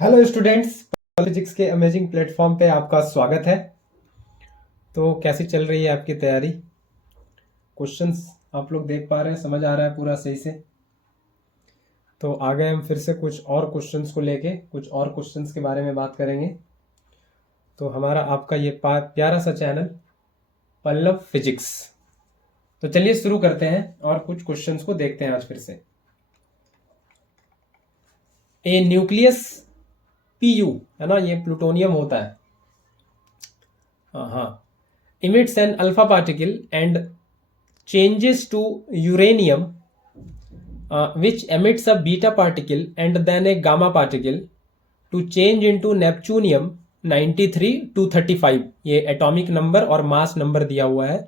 Hello students, physics के amazing platform पे आपका स्वागत है। तो कैसी चल रही है आपकी तैयारी? क्वेश्चंस आप लोग देख पा रहे हैं, समझ आ रहा है पूरा सही से? तो आगे हम फिर से कुछ और क्वेश्चंस को लेके कुछ और क्वेश्चंस के बारे में बात करेंगे। तो हमारा आपका ये प्यारा सा चैनल पल्लव फिजिक्स। तो चलिए शुरू करते हैं और कुछ क्वेश्चंस को देखते हैं आज फिर से। ए न्यूक्लियस Pu है ना, ये प्लूटोनियम होता है। हाँ, emits an alpha particle and changes to uranium, which emits a beta particle and then a gamma particle to change into neptunium 93-235। ये एटॉमिक नंबर और मास नंबर दिया हुआ है।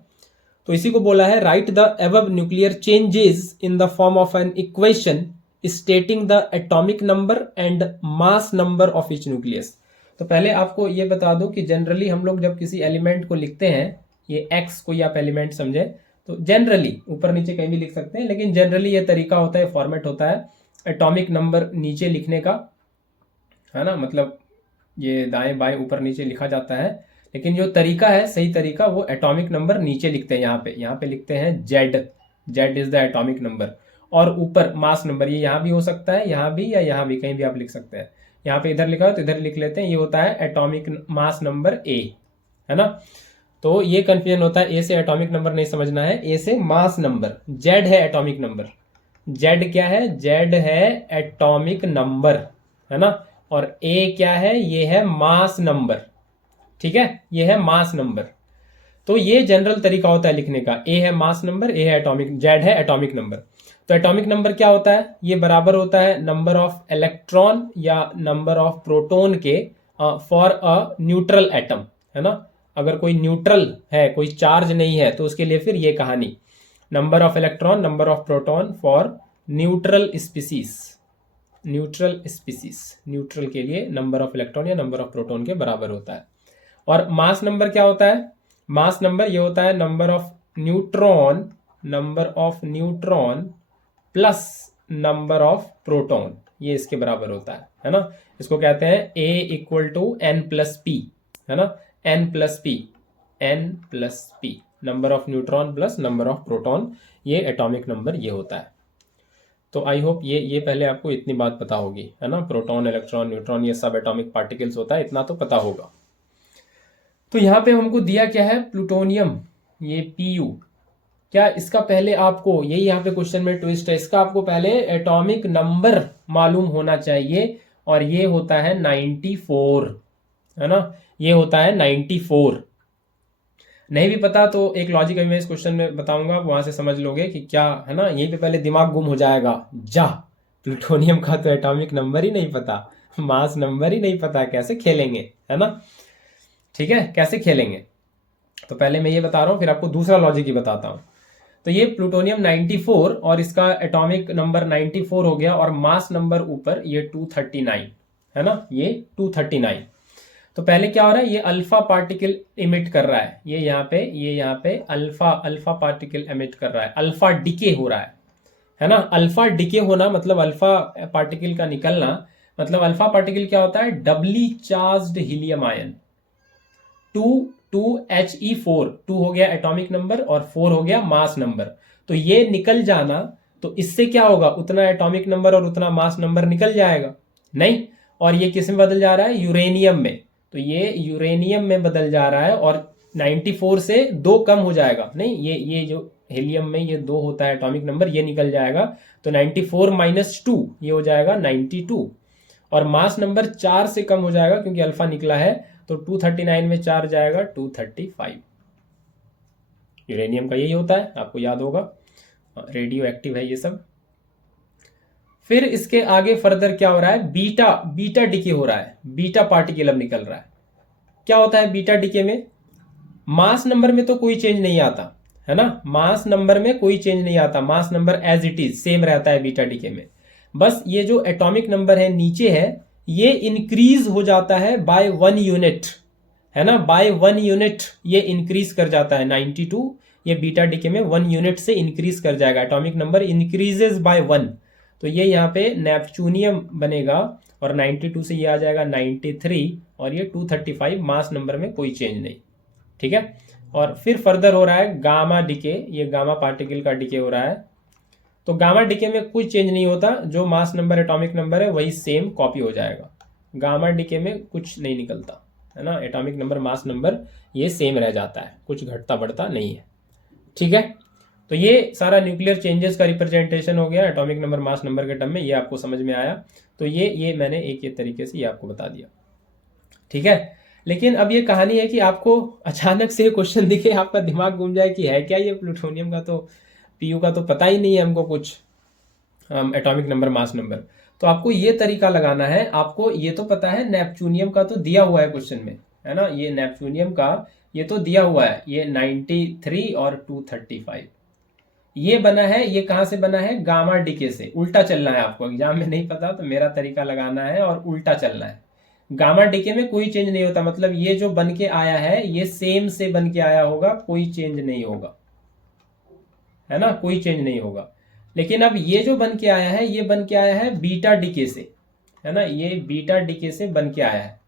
तो इसी को बोला है right the above nuclear changes in the form of an equation stating the atomic number and mass number of each nucleus. तो पहले आपको ये बता दूं कि जनरली हम लोग जब किसी एलिमेंट को लिखते हैं, ये एक्स कोई आप एलिमेंट समझे तो जनरली ऊपर नीचे कहीं भी लिख सकते हैं, लेकिन जनरली ये तरीका होता है, फॉर्मेट होता है एटॉमिक नंबर नीचे लिखने का, है ना। मतलब ये दाएं बाएं ऊपर नीचे लिखा जाता है, लेकिन जो तरीका है, सही तरीका, वो एटॉमिक नंबर नीचे लिखते हैं। यहाँ पे लिखते हैं Z, Z is the atomic number, और ऊपर मास नंबर। ये यहाँ भी हो सकता है, यहाँ भी या यहाँ भी, कहीं भी आप लिख सकते हैं। यहाँ पे इधर लिखा हो तो इधर लिख लेते हैं, ये होता है एटॉमिक मास नंबर ए, है ना। तो ये कंफ्यूजन होता है, ए से एटॉमिक नंबर नहीं समझना है, ए से मास नंबर। जेड है एटॉमिक नंबर, जेड क्या है? जेड है एटॉमिक नंबर, है ना। और ए क्या है? ये है मास नंबर, ठीक है, ये है मास नंबर। तो ये जनरल तरीका होता है लिखने का, ए है मास नंबर, ए है एटॉमिक, जेड है एटॉमिक नंबर। तो एटॉमिक नंबर क्या होता है? ये बराबर होता है नंबर ऑफ इलेक्ट्रॉन या नंबर ऑफ प्रोटॉन के फॉर अ न्यूट्रल एटम, है ना। अगर कोई न्यूट्रल है, कोई चार्ज नहीं है, तो उसके लिए फिर ये कहानी, number of electron, number of proton for neutral species. Neutral species, neutral के लिए नंबर ऑफ इलेक्ट्रॉन या नंबर ऑफ प्रोटॉन के बराबर होता है। और मास नंबर क्या होता है? मास नंबर ये होता है number of neutron, number of neutron plus number of proton, ये इसके बराबर होता है ना। इसको कहते हैं A equal to N plus P, है ना, N plus P, N plus P, number of neutron plus number of proton, ये एटॉमिक नंबर ये होता है। तो आई होप ये पहले आपको इतनी बात पता होगी, है ना। प्रोटॉन, इलेक्ट्रॉन, न्यूट्रॉन, ये सब एटॉमिक पार्टिकल्स होता है, इतना तो पता होगा। तो यहाँ पे हमको दिया क्या है? प्लूटोनियम, ये Pu। क्या इसका पहले आपको, यही यहाँ पे क्वेश्चन में ट्विस्ट है, इसका आपको पहले एटॉमिक नंबर मालूम होना चाहिए, और ये होता है 94, है ना, ये होता है 94। नहीं भी पता तो एक लॉजिक अभी मैं इस क्वेश्चन में बताऊंगा, वहां से समझ लोगे कि क्या, है ना। यहीं पे पहले दिमाग गुम हो जाएगा, जा प्लूटोनियम का तो एटॉमिक नंबर ही नहीं पता, मास नंबर ही नहीं पता, कैसे खेलेंगे, है ना। ठीक है, कैसे खेलेंगे? तो पहले मैं ये बता रहा हूँ, फिर आपको दूसरा लॉजिक ही बताता हूँ। तो ये प्लूटोनियम 94 और इसका एटॉमिक नंबर 94 हो गया, और मास नंबर ऊपर ये 239, है ना, ये 239। तो पहले क्या हो रहा है? ये अल्फा पार्टिकल इमिट कर रहा है, ये यहाँ पे अल्फा पार्टिकल इमिट कर रहा है, अल्फा डिके हो रहा है ना। अल्फा डिके होना मतलब अल्फा पार्टिकल का निकलना, मतलब अल्फा पार्टिकल क्या होता है? डबली चार्ज्ड हीलियम आयन, 2He4, 2 हो गया एटॉमिक नंबर और 4 हो गया मास नंबर। तो ये निकल जाना, तो इससे क्या होगा? उतना एटॉमिक नंबर और उतना मास नंबर निकल जाएगा नहीं। और ये किस में बदल जा रहा है? यूरेनियम में। तो ये यूरेनियम में बदल जा रहा है, और 94 से 2 कम हो जाएगा नहीं, ये जो हीलियम में ये 2 होता है एटॉमिक नंबर, ये निकल जाएगा। तो 94 माइनस 2 ये हो जाएगा 92, और मास नंबर 4 से कम हो जाएगा क्योंकि अल्फा निकला है, तो 239 में 4 जाएगा 235। यूरेनियम का यही होता है, आपको याद होगा, रेडियो एक्टिव है ये सब। फिर इसके आगे फर्दर क्या हो रहा है? बीटा डिके हो रहा है, बीटा पार्टिकल अब निकल रहा है। क्या होता है बीटा डिके में? मास नंबर में तो कोई चेंज नहीं आता, है ना, मास नंबर में कोई चेंज नहीं आता, mass number as it is same रहता है बीटा डिके में। बस ये जो एटॉमिक नंबर है नीचे है, ये इंक्रीज हो जाता है बाय 1 यूनिट, है ना, बाय 1 यूनिट ये इंक्रीज कर जाता है। 92 ये बीटा डिके में 1 यूनिट से इंक्रीज कर जाएगा, एटॉमिक नंबर इंक्रीजेस बाय 1। तो ये यहाँ पे नेपच्यूनियम बनेगा, और 92 से ये आ जाएगा 93 और ये 235, मास नंबर में कोई चेंज नहीं। ठीक है। और फिर फर्दर हो रहा है गामा डिके, ये गामा पार्टिकल का डिके हो रहा है। तो गामा डिके में कोई चेंज नहीं होता, जो मास नंबर एटॉमिक नंबर है वही सेम कॉपी हो जाएगा। गामा डिके में कुछ नहीं निकलता है ना, एटॉमिक नंबर मास नंबर ये सेम रह जाता है, कुछ घटता बढ़ता नहीं है। ठीक है। तो ये सारा न्यूक्लियर चेंजेस का रिप्रेजेंटेशन हो गया एटॉमिक नंबर मास नंबर के टर्म में, ये आपको समझ में आया। तो ये मैंने एक तरीके से ये आपको बता दिया। ठीक है। लेकिन अब ये कहानी है कि आपको अचानक से क्वेश्चन दिखे, आपका दिमाग घूम जाए कि है क्या ये प्लूटोनियम का, तो पीयू का तो पता ही नहीं है हमको कुछ, एटॉमिक नंबर मास नंबर। तो आपको ये तरीका लगाना है। आपको ये तो पता है नेपच्यूनियम का तो दिया हुआ है क्वेश्चन में, है ना, ये नेपच्यूनियम का ये तो दिया हुआ है, ये 93 और 235 ये बना है। ये कहाँ से बना है? गामा डिके से। उल्टा चलना है आपको, एग्जाम में नहीं पता तो मेरा तरीका लगाना है और उल्टा चलना है। गामा डिके में कोई चेंज नहीं होता, मतलब ये जो बन के आया है ये सेम से बन के आया होगा, कोई चेंज नहीं होगा, है ना, कोई चेंज नहीं होगा। लेकिन अब ये जो बन के आया है ये बन के आया है बीटा डिके से, है ना, ये बीटा डिके से बन के आया है।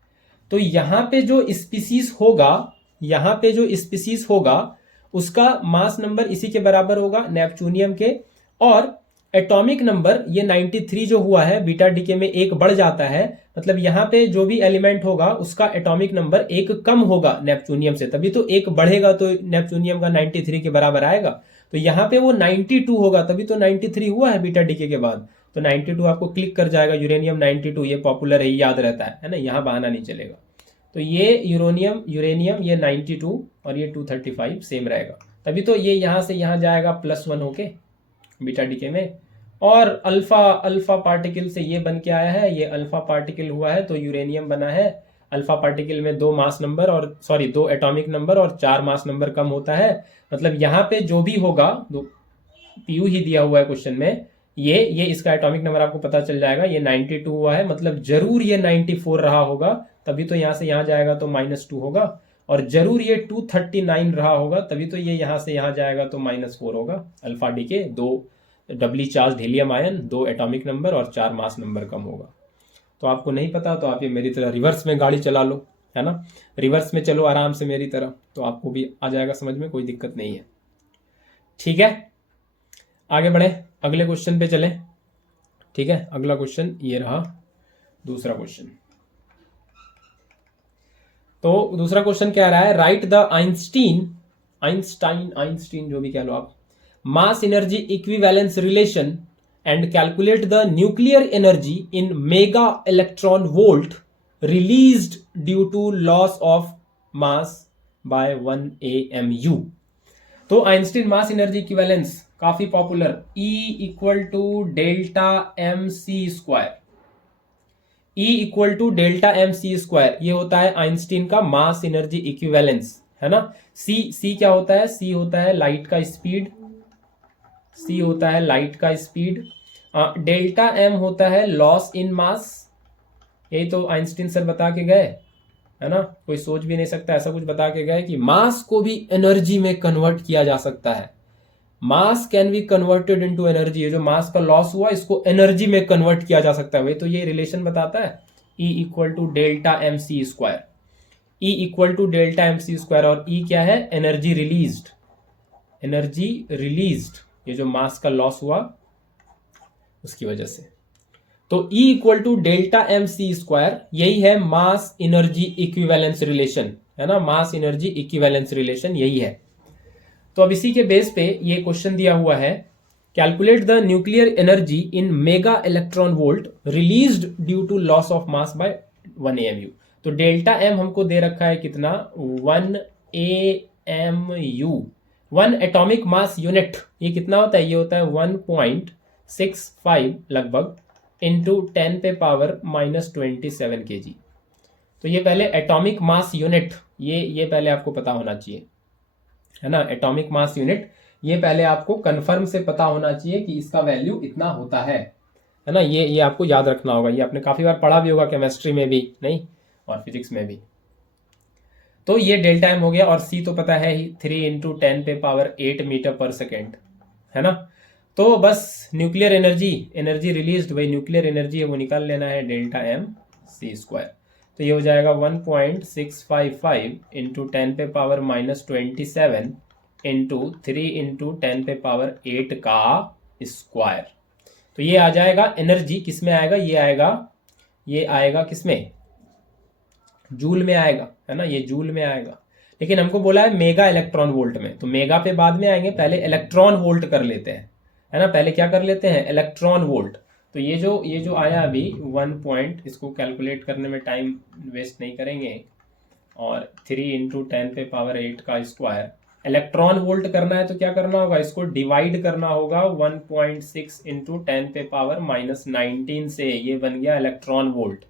तो यहां पे जो स्पीसीज होगा, यहां पे जो स्पीसीज होगा उसका मास नंबर इसी के बराबर होगा नेपच्यूनियम के, और एटॉमिक नंबर ये 93 जो हुआ है बीटा डिके में एक बढ़ जाता है, मतलब यहां पे जो भी एलिमेंट होगा उसका एटॉमिक नंबर एक कम होगा नेपच्यूनियम से, तभी तो एक बढ़ेगा तो नेपच्यूनियम का 93 के बराबर आएगा। तो यहाँ पे वो 92 होगा, तभी तो 93 हुआ है बीटा डिके के बाद। तो 92 आपको क्लिक कर जाएगा, यूरेनियम 92, ये पॉपुलर है, याद रहता है ना, यहाँ बहाना नहीं चलेगा। तो ये यूरेनियम ये 92 और ये 235 सेम रहेगा, तभी तो ये यहाँ से यहाँ जाएगा +1 होके बीटा डिके में। और अल्फा पार्टिकल से ये बन के आया है, ये अल्फा पार्टिकल हुआ है तो यूरेनियम बना है। अल्फा पार्टिकल में 2 मास नंबर और 2 एटॉमिक नंबर और 4 मास नंबर कम होता है, मतलब यहाँ पे जो भी होगा, पीयू ही दिया हुआ है क्वेश्चन में, ये इसका एटॉमिक नंबर आपको पता चल जाएगा। ये 92 हुआ है, मतलब जरूर ये 94 रहा होगा, तभी तो यहाँ से यहाँ जाएगा तो -2 होगा, और जरूर ये 239 रहा होगा, तभी तो ये यहाँ से यहाँ जाएगा तो -4 होगा। अल्फा डी के 2 doubly charge helium ion, 2 atomic number और 4 मास नंबर कम होगा। तो आपको नहीं पता तो आप ये मेरी तरह रिवर्स में गाड़ी चला लो, है ना, रिवर्स में चलो आराम से मेरी तरह, तो आपको भी आ जाएगा समझ में, कोई दिक्कत नहीं है। ठीक है, आगे बढ़े, अगले क्वेश्चन पे चले। ठीक है, अगला क्वेश्चन ये रहा, दूसरा क्वेश्चन। तो दूसरा क्वेश्चन क्या रहा है? राइट द आइंस्टाइन जो भी कह लो आप, मास energy equivalence relation and calculate the nuclear energy in mega electron volt released due to loss of mass by 1 AMU। तो आइंस्टीन मास एनर्जी इक्विवेलेंस काफी popular, E equal to delta M C square, E equal to delta M C square, ये होता है Einstein का मास energy equivalence, है ना। C क्या होता है? C होता है लाइट का स्पीड, C होता है लाइट का स्पीड, डेल्टा एम होता है लॉस इन मास, यही तो आइंस्टीन सर बता के गए, है ना, कोई सोच भी नहीं सकता ऐसा कुछ बता के गए कि मास को भी एनर्जी में कन्वर्ट किया जा सकता है, मास can be converted into energy, जो मास का लॉस हुआ इसको एनर्जी में कन्वर्ट किया जा सकता है, वही तो ये रिलेशन बताता है, E equal to delta M C square, E equal to delta M C square, और E क्या है? एनर्जी रिलीज्ड, ये जो मास का लॉस हुआ उसकी वजह से। तो E equal to delta M C square, यही है मास एनर्जी इक्विवेलेंस रिलेशन, है ना, मास एनर्जी इक्विवेलेंस रिलेशन यही है। तो अब इसी के बेस पे ये क्वेश्चन दिया हुआ है, calculate the nuclear energy in mega electron volt released due to loss of mass by 1 AMU। तो डेल्टा एम हमको दे रखा है कितना? 1 AMU, 1 एटॉमिक मास यूनिट, ये कितना होता है? ये होता है 1.65 लगभग इंटू 10 पे पावर -27 kg। तो ये पहले एटॉमिक मास यूनिट, ये पहले आपको पता होना चाहिए, है ना, एटॉमिक मास यूनिट ये पहले आपको कंफर्म से पता होना चाहिए कि इसका वैल्यू इतना होता है ना, ये आपको याद रखना होगा, ये आपने काफी बार पढ़ा भी होगा केमिस्ट्री में भी, नहीं, और फिजिक्स में भी। तो ये डेल्टा एम हो गया, और C तो पता है ही 3 × 10 पे पावर 8 मीटर पर सेकेंड, है ना। तो बस न्यूक्लियर एनर्जी रिलीज्ड, वही न्यूक्लियर एनर्जी है वो निकाल लेना है, डेल्टा एम सी स्क्वायर। तो ये हो जाएगा 1.655 इंटू 10 पे पावर -27 इंटू 3 इंटू 10 पे पावर 8 का स्क्वायर। तो ये आ जाएगा एनर्जी, किस में आएगा, ये आएगा किस में, जूल में आएगा, है ना, ये जूल में आएगा। लेकिन हमको बोला है मेगा इलेक्ट्रॉन वोल्ट में, तो मेगा पे बाद में आएंगे, पहले इलेक्ट्रॉन वोल्ट कर लेते हैं, है ना, पहले क्या कर लेते हैं, इलेक्ट्रॉन वोल्ट। तो ये जो आया अभी 1 पॉइंट, इसको कैलकुलेट करने में टाइम वेस्ट नहीं करेंगे, और 3 इंटू 10 पे पावर 8 का स्क्वायर, इलेक्ट्रॉन वोल्ट करना है तो क्या करना होगा, इसको डिवाइड करना होगा 1.6 इंटू 10 पे पावर -19 से, ये बन गया इलेक्ट्रॉन वोल्ट,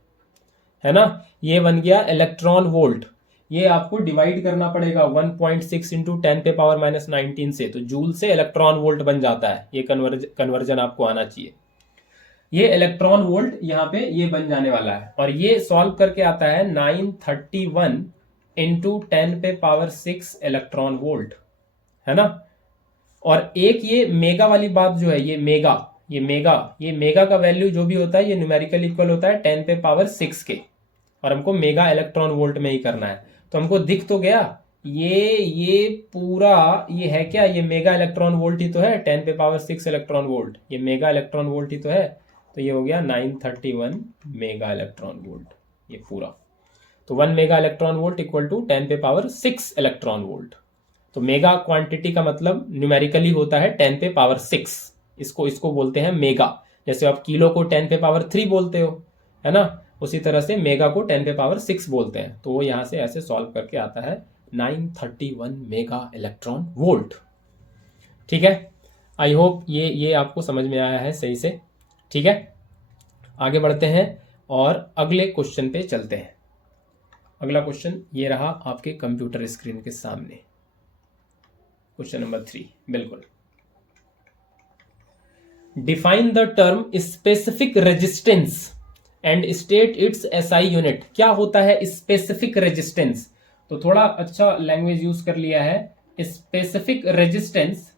है ना, ये बन गया इलेक्ट्रॉन वोल्ट। ये आपको डिवाइड करना पड़ेगा 1.6 इंटू 10 पे पावर -19 से, तो जूल से इलेक्ट्रॉन वोल्ट बन जाता है, ये कन्वर्जन आपको आना चाहिए। ये इलेक्ट्रॉन वोल्ट यहाँ पे ये बन जाने वाला है, और ये सॉल्व करके आता है 931 इंटू 10 पे पावर 6 इलेक्ट्रॉन वोल्ट, है ना। और एक ये मेगा वाली बात जो है, ये मेगा का वैल्यू जो भी होता है, ये न्यूमेरिकल इक्वल होता है 10 पे पावर 6 के, और हमको मेगा इलेक्ट्रॉन वोल्ट में ही करना है। तो हमको दिख तो गया, ये पूरा ये है क्या, ये मेगा इलेक्ट्रॉन वोल्ट ही तो है, 10 पे पावर 6 इलेक्ट्रॉन वोल्ट, ये मेगा इलेक्ट्रॉन वोल्ट ही तो है। तो ये हो गया 931 मेगा इलेक्ट्रॉन वोल्ट, ये पूरा। तो 1 mega electron volt equal to 10 पे पावर 6 इलेक्ट्रॉन वोल्ट। तो मेगा क्वांटिटी का मतलब न्यूमेरिकली होता है 10 पे पावर 6, इसको बोलते हैं मेगा। जैसे आप किलो को 10 पे पावर 3 बोलते हो, है ना, उसी तरह से मेगा को 10 पे पावर 6 बोलते हैं। तो वो यहां से ऐसे सॉल्व करके आता है 931 मेगा इलेक्ट्रॉन वोल्ट। ठीक है, आई होप ये आपको समझ में आया है सही से। ठीक है, आगे बढ़ते हैं और अगले क्वेश्चन पे चलते हैं। अगला क्वेश्चन ये रहा आपके कंप्यूटर स्क्रीन के सामने, क्वेश्चन नंबर 3। बिल्कुल, define the term specific resistance and state it's SI unit. क्या होता है स्पेसिफिक रेजिस्टेंस? तो थोड़ा अच्छा लैंग्वेज यूज कर लिया है। स्पेसिफिक रेजिस्टेंस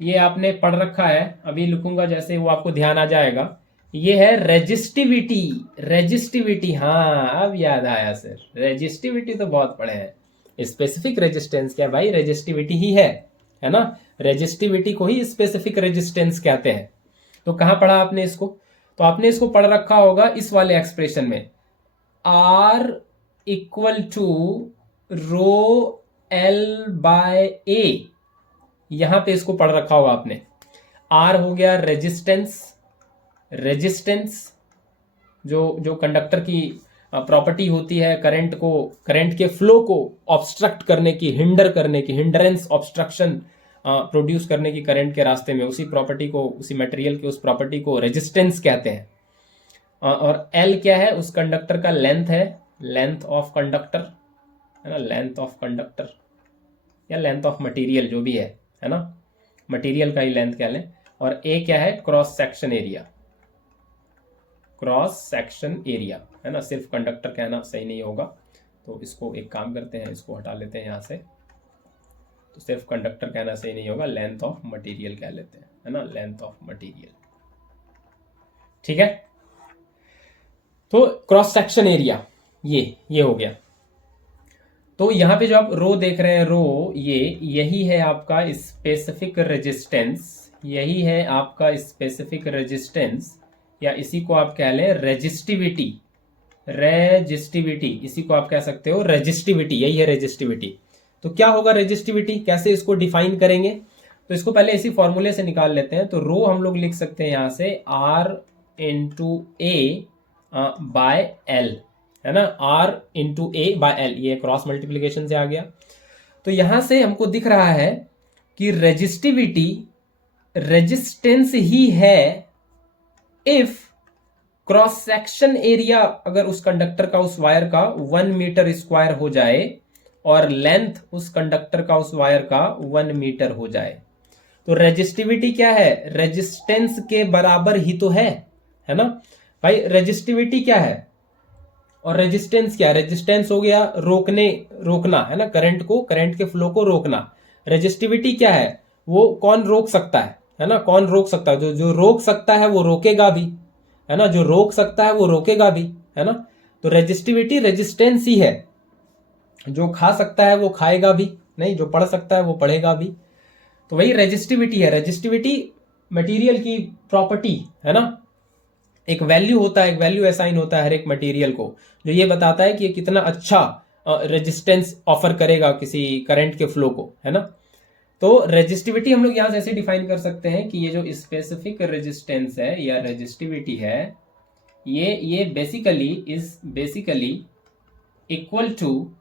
ये आपने पढ़ रखा है, अभी लिखूंगा जैसे वो आपको ध्यान आ जाएगा। ये है रेजिस्टिविटी। हाँ, अब याद आया सर, रेजिस्टिविटी तो बहुत पढ़े हैं। स्पेसिफिक रेजिस्टेंस क्या भाई, रेजिस्टिविटी ही है ना, रेजिस्टिविटी को ही स्पेसिफिक रेजिस्टेंस कहते हैं। तो कहां पढ़ा आपने इसको? तो आपने इसको पढ़ रखा होगा इस वाले एक्सप्रेशन में, R equal to rho L by A, यहां पे इसको पढ़ रखा होगा आपने। R हो गया रेजिस्टेंस जो कंडक्टर की प्रॉपर्टी होती है, करंट के फ्लो को ऑब्स्ट्रक्ट करने की, हिंडरेंस ऑब्स्ट्रक्शन प्रोड्यूस करने की करंट के रास्ते में, उसी प्रॉपर्टी को, उसी मटेरियल की उस प्रॉपर्टी को रेजिस्टेंस कहते हैं। और L क्या है, उस कंडक्टर का लेंथ है, लेंथ ऑफ कंडक्टर, है ना, लेंथ ऑफ कंडक्टर या लेंथ ऑफ मटेरियल जो भी है ना, मटेरियल का ही लेंथ कह लें। और A क्या है, क्रॉस सेक्शन एरिया, है ना, सिर्फ कंडक्टर कहना सही नहीं होगा, तो इसको एक काम करते हैं, इसको हटा लेते हैं यहाँ से। तो सिर्फ कंडक्टर कहना सही नहीं होगा, लेंथ ऑफ मटेरियल कह लेते हैं, है ना, लेंथ ऑफ मटेरियल। ठीक है, तो क्रॉस सेक्शन एरिया ये हो गया। तो यहां पे जो आप रो देख रहे हैं, रो यही है आपका स्पेसिफिक रेजिस्टेंस, या इसी को आप कह लें रेजिस्टिविटी, इसी को आप कह सकते हो रेजिस्टिविटी, यही है रेजिस्टिविटी। तो क्या होगा रेजिस्टिविटी, कैसे इसको डिफाइन करेंगे? तो इसको पहले इसी फॉर्मूले से निकाल लेते हैं। तो रो हम लोग लिख सकते हैं यहां से R into A by L, है ना, R into A by L, ये क्रॉस मल्टीप्लीकेशन से आ गया। तो यहां से हमको दिख रहा है कि रेजिस्टेंस ही है इफ क्रॉस सेक्शन एरिया अगर उस कंडक्टर का, उस वायर का 1 मीटर स्क्वायर हो जाए और लेंथ उस कंडक्टर का, उस वायर का 1 मीटर हो जाए। तो रेजिस्टिविटी क्या है, रेजिस्टेंस के बराबर ही तो है ना भाई। रेजिस्टिविटी क्या है और रेजिस्टेंस क्या है? रेजिस्टेंस हो गया रोकना, है ना, करंट के फ्लो को रोकना। रेजिस्टिविटी क्या है? वो कौन रोक सकता है है ना, कौन रोक सकता है? जो जो रोक सकता है वो रोकेगा भी, है ना, जो रोक सकता है वो रोकेगा भी, है ना। तो रेजिस्टिविटी रेजिस्टेंस ही है। जो खा सकता है वो खाएगा भी, नहीं, जो पढ़ सकता है वो पढ़ेगा भी। तो वही रेजिस्टिविटी है। रेजिस्टिविटी मटेरियल की प्रॉपर्टी है ना, एक वैल्यू होता है, एक वैल्यू असाइन होता है हर एक मटेरियल को, जो ये बताता है कि ये कितना अच्छा रेजिस्टेंस ऑफर करेगा किसी करंट के फ्लो को, है ना। तो रेजिस्टिविटी हम लोग यहां से ऐसे डिफाइन कर सकते हैं कि ये जो स्पेसिफिक रेजिस्टेंस है या रेजिस्टिविटी है, ये basically equal to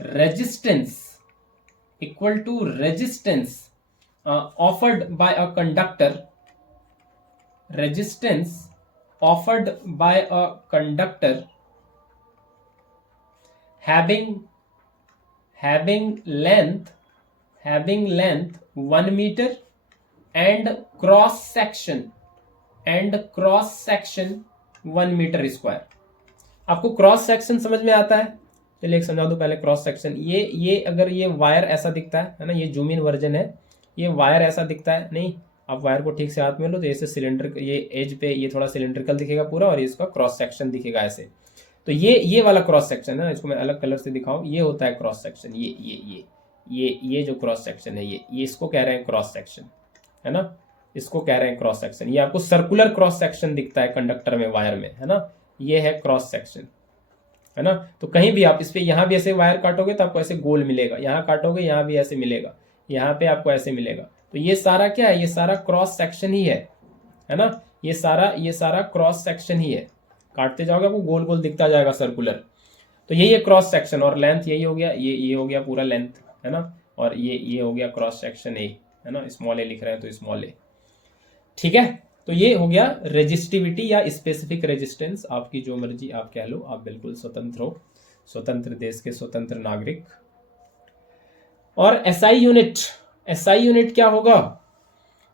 resistance offered by a conductor, resistance offered by a conductor having length 1 meter and cross section 1 meter square। आपको क्रॉस सेक्शन समझ में आता है? चलिए एक समझा दो पहले क्रॉस सेक्शन। ये अगर ये वायर ऐसा दिखता है ना, ये जूम इन वर्जन है, ये वायर ऐसा दिखता है, नहीं, आप वायर को ठीक से हाथ में लो तो ऐसे सिलेंडर, ये एज पे ये थोड़ा सिलेंड्रिकल दिखेगा पूरा, और ये इसका क्रॉस सेक्शन दिखेगा ऐसे। तो ये वाला क्रॉस सेक्शन है ना, इसको मैं अलग कलर से दिखाऊं, ये होता है क्रॉस सेक्शन। ये जो क्रॉस सेक्शन है, ये इसको कह रहे हैं क्रॉस सेक्शन, है ना, इसको कह रहे हैं क्रॉस सेक्शन। ये आपको सर्कुलर क्रॉस सेक्शन दिखता है कंडक्टर में, वायर में, है ना, ये है क्रॉस सेक्शन, है ना। तो कहीं भी आप इस पे यहाँ भी ऐसे वायर काटोगे तो आपको ऐसे गोल मिलेगा, यहाँ काटोगे यहाँ भी ऐसे मिलेगा, यहाँ पे आपको ऐसे मिलेगा। तो ये सारा क्या है? ये सारा क्रॉस सेक्शन ही है ना, ये सारा क्रॉस सेक्शन ही है। काटते जाओगे आपको गोल गोल दिखता जाएगा सर्कुलर। तो यही है क्रॉस सेक्शन, और लेंथ यही हो गया, ये हो गया पूरा लेंथ, है ना, और ये हो गया क्रॉस सेक्शन ए, है ना, स्मॉल ए लिख रहे हैं तो स्मॉल ए, ठीक है। तो ये हो गया रेजिस्टिविटी या स्पेसिफिक रेजिस्टेंस, आपकी जो मर्जी आप कह लो, आप बिल्कुल स्वतंत्र हो, स्वतंत्र देश के स्वतंत्र नागरिक। और एसआई यूनिट क्या होगा?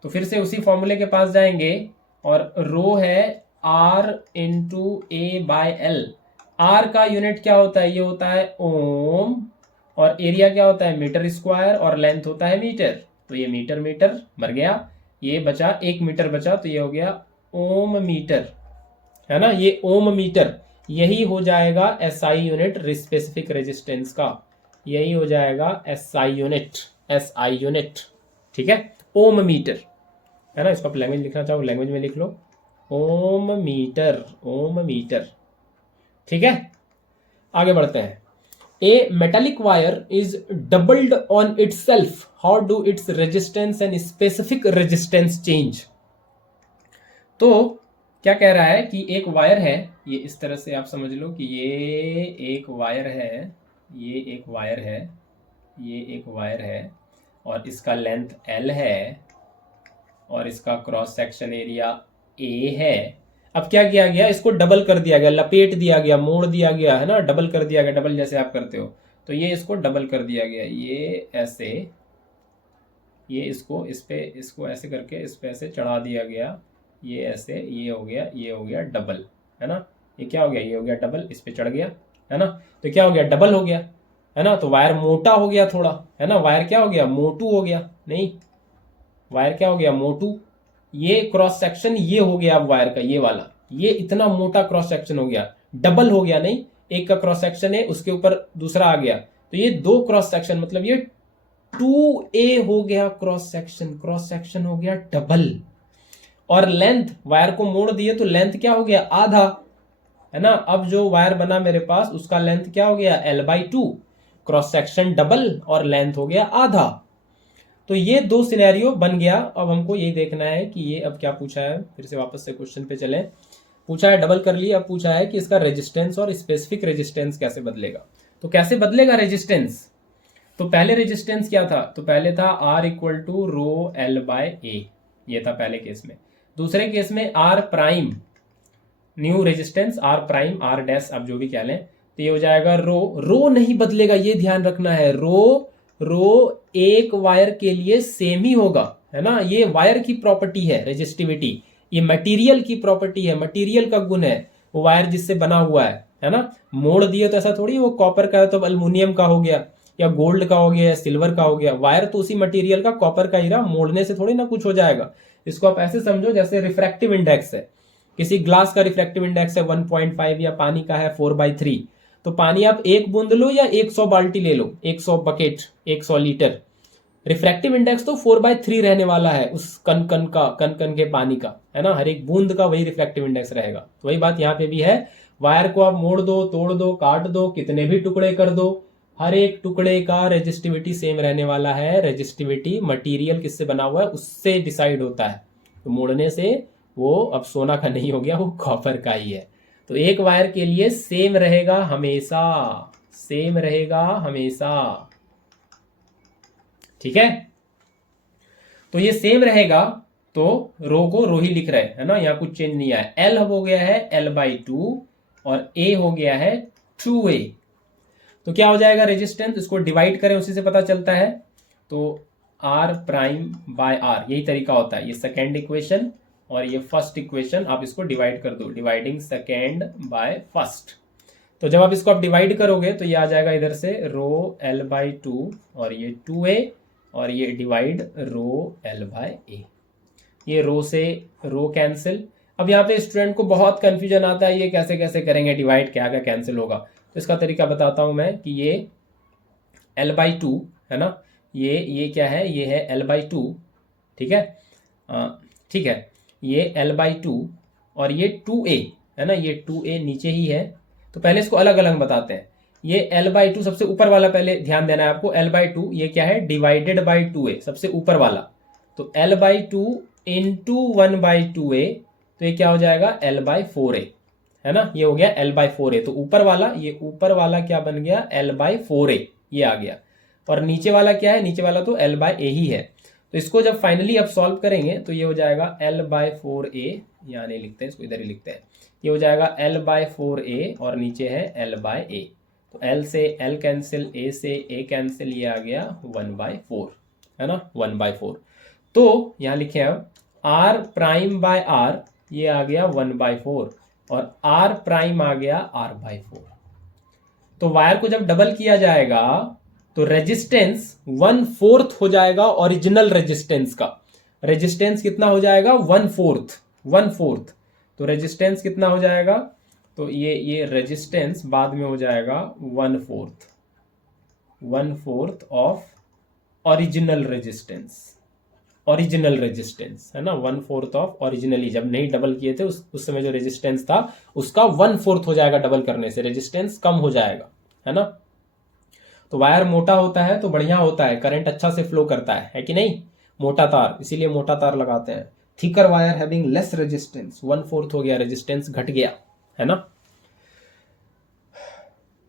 तो फिर से उसी फॉर्मूले के पास जाएंगे, और रो है R into A by L. R का यूनिट क्या होता है? ये होता है ओम, और एरिया क्या होता है? मीटर स्क्वायर, और लेंथ होता है मीटर। तो ये मीटर मर गया, ये बचा 1 मीटर बचा, तो ये हो गया ओम मीटर, है ना, ये ओम मीटर। यही हो जाएगा एसआई यूनिट स्पेसिफिक रेजिस्टेंस का, यही हो जाएगा एसआई यूनिट, ठीक है, ओम मीटर, है ना। इसको आप लैंग्वेज लिखना चाहो लैंग्वेज में लिख लो, ओम मीटर, ठीक है। आगे बढ़ते हैं। A metallic wire is doubled on itself. How do its resistance and specific resistance change? तो क्या कह रहा है कि एक वायर है, ये इस तरह से आप समझ लो कि ये एक वायर है, ये एक वायर है, और इसका लेंथ L है, और इसका क्रॉस सेक्शन एरिया A है। अब क्या किया गया? इसको डबल कर दिया गया, लपेट दिया गया, मोड़ दिया गया, है ना, डबल कर दिया गया, डबल जैसे आप करते हो। तो ये इसको डबल कर दिया गया, ये ऐसे, ये इसको ऐसे करके इस पे ऐसे चढ़ा दिया गया, ये ऐसे, ये हो गया डबल, है ना। ये क्या हो गया? ये हो गया डबल, इस पे चढ़ गया, है ना। तो क्या हो गया? डबल हो गया, है ना। तो वायर मोटा हो गया थोड़ा, है ना, वायर क्या हो गया? मोटू हो गया, नहीं, वायर क्या हो गया? मोटू। ये क्रॉस सेक्शन ये हो गया अब वायर का, ये वाला, ये इतना मोटा क्रॉस सेक्शन हो गया, डबल हो गया, नहीं, एक का क्रॉस सेक्शन है उसके ऊपर दूसरा आ गया, तो ये 2 क्रॉस सेक्शन, मतलब ये 2A हो गया क्रॉस सेक्शन हो गया डबल। और लेंथ, वायर को मोड़ दिए तो लेंथ क्या हो गया? आधा, है ना। अब जो वायर बना मेरे पास उसका लेंथ क्या हो गया? L/2, क्रॉस सेक्शन डबल और लेंथ हो गया आधा। तो ये 2 सिनेरियो बन गया। अब हमको यही देखना है कि ये अब क्या पूछा है, फिर से वापस से क्वेश्चन पे चलें। पूछा है, डबल कर लिया, अब पूछा है कि इसका रेजिस्टेंस और स्पेसिफिक रेजिस्टेंस कैसे बदलेगा। तो कैसे बदलेगा रेजिस्टेंस? तो पहले रेजिस्टेंस क्या था? तो पहले था R equal to row L/A, ये था पहले केस में। दूसरे केस में R prime, new resistance R prime, R dash, आप जो भी कह लें, तो ये हो जाएगा रो नहीं बदलेगा, ये ध्यान रखना है। रो एक वायर के लिए सेम ही होगा, है ना। ये वायर की प्रॉपर्टी है रेजिस्टिविटी, ये मटेरियल की प्रॉपर्टी है, मटेरियल का गुण है, वो वायर जिससे बना हुआ है ना। मोड़ दिए तो ऐसा थोड़ी वो कॉपर का है तो एल्युमिनियम का हो गया, या गोल्ड का हो गया या सिल्वर का हो गया, वायर तो उसी मटेरियल का, कॉपर का हीरा, मोड़ने से थोड़ी ना कुछ हो जाएगा। इसको आप ऐसे समझो जैसे रिफ्रैक्टिव इंडेक्स है, किसी ग्लास का रिफ्रैक्टिव इंडेक्स है 1.5 या पानी का है 4/3, तो पानी आप एक बूंद लो या 100 बाल्टी ले लो, 100 बकेट, 100 लीटर, रिफ्रैक्टिव इंडेक्स तो 4/3 रहने वाला है उस कण कण का, कण कण के पानी का, है ना, हर एक बूंद का वही रिफ्रैक्टिव इंडेक्स रहेगा। तो वही बात यहाँ पे भी है, वायर को आप मोड़ दो, तोड़ दो, काट दो, कितने भी टुकड़े कर दो, हर एक टुकड़े का रेजिस्टिविटी सेम रहने वाला है। रेजिस्टिविटी मटेरियल किससे बना हुआ है उससे डिसाइड होता है। तो मोड़ने से वो अब सोना का नहीं हो गया, वो कॉपर का ही है। तो एक वायर के लिए सेम रहेगा हमेशा, सेम रहेगा हमेशा, ठीक है। तो ये सेम रहेगा, तो रो को रो ही लिख रहे हैं, है ना, यहाँ कुछ चेंज नहीं आया। एल हो गया है L/2 और ए हो गया है 2A। तो क्या हो जाएगा रेजिस्टेंस, इसको डिवाइड करें उसी से पता चलता है। तो R'/R, यही तरीका होता है। ये सेकेंड इक्वेशन और ये फर्स्ट इक्वेशन, आप इसको डिवाइड कर दो, डिवाइडिंग सेकेंड बाय फर्स्ट। तो जब आप इसको आप डिवाइड करोगे तो ये आ जाएगा इधर से रो L/2 और ये 2A और ये डिवाइड रो L/A। ये रो से रो कैंसिल। अब यहाँ पे स्टूडेंट को बहुत कंफ्यूजन आता है, ये कैसे कैसे करेंगे डिवाइड, क्या क्या कैंसिल होगा। तो इसका तरीका बताता हूँ मैं कि ये L/2 है ना, ये क्या है, ये है L/2, ठीक है, ठीक है, ये L/2 और ये 2A है ना, ये 2A नीचे ही है। तो पहले इसको अलग अलग बताते हैं। ये L/2 सबसे ऊपर वाला पहले ध्यान देना है आपको, L/2 ये क्या है, डिवाइडेड बाई 2A, सबसे ऊपर वाला। तो L/2 इंटू 1/2A, तो ये क्या हो जाएगा L/4A, है ना, ये हो गया L/4A। तो ऊपर वाला, ये ऊपर वाला क्या बन गया L/4A, ये आ गया। और नीचे वाला क्या है, नीचे वाला तो L/A ही है। तो इसको जब फाइनली आप सॉल्व करेंगे तो ये हो जाएगा L/4A, यहाँ नहीं लिखते हैं इसको, इधर ही लिखते हैं। ये हो जाएगा L/4A और नीचे है L/A। तो L से L कैंसिल, A से A कैंसिल, ये आ गया 1/4, है ना, 1/4। तो यहाँ लिखे अब R'/R, ये आ गया 1/4 और R' आ गया R/4। तो वायर को जब डबल किया जाएगा तो रेजिस्टेंस 1/4 हो जाएगा ओरिजिनल रेजिस्टेंस का। रेजिस्टेंस कितना हो जाएगा 1/4। तो रेजिस्टेंस कितना हो जाएगा, तो ये रेजिस्टेंस बाद में हो जाएगा 1/4 of original resistance. Original resistance है ना, 1/4 ऑफ ओरिजिनली, जब नहीं डबल किए थे उस समय जो रेजिस्टेंस था उसका 1/4 हो जाएगा, डबल करने से रेजिस्टेंस कम हो जाएगा, है ना। तो वायर मोटा होता है तो बढ़िया होता है, करंट अच्छा से फ्लो करता है कि नहीं, मोटा तार, इसीलिए मोटा तार लगाते हैं। Thicker wire having less resistance, 1/4 हो गया, रेजिस्टेंस घट गया, है ना,